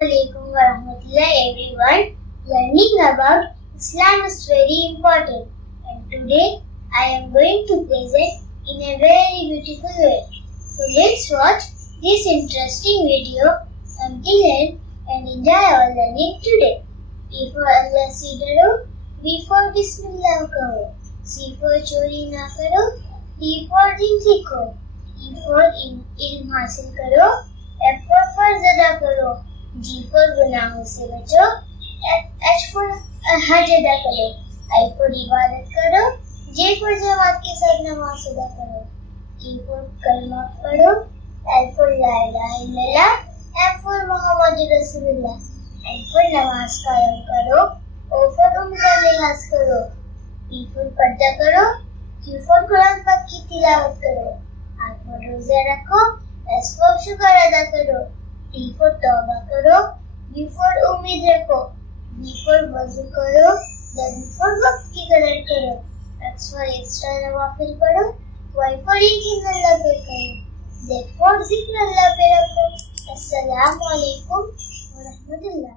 Assalamualaikum warahmatullahi everyone. Learning about Islam is very important, and today I am going to present in a very beautiful way. So let's watch this interesting video until end and enjoy our learning today. A for Allah से डरो, B for Bismillah कहो, C for चोरी ना करो, D for दिन सीखो, E for इल्म हासिल करो, F for फर्ज अदा करो, G for गुनाहों से बचो, H for हज अदा करो, I for इबादत करो, J for जमात के साथ नमाज अदा करो, E for कलमा पढ़ो, L for ला इलाहा इल्लल्लाह, M for मोहम्मद रसूलुल्लाह, N for नमाज कायम करो, O for उनका लिहाज करो, P for पर्दा करो, Q for कुरान पाक की तिलावत करो, R for रोजा रखो, S for शुक्र अदा करो, T for तौबा करो, U for उम्मीद रखो, V for वज़ू करो, W for वक्त की कदर करो, X for एक्स्ट्रा नवाफिल पढ़ो, Y for यकीन अल्लाह पे करो, Z for जिक्र अल्लाह पे रखो। अस्सलामु अलैकुम व रहमतुल्लाह।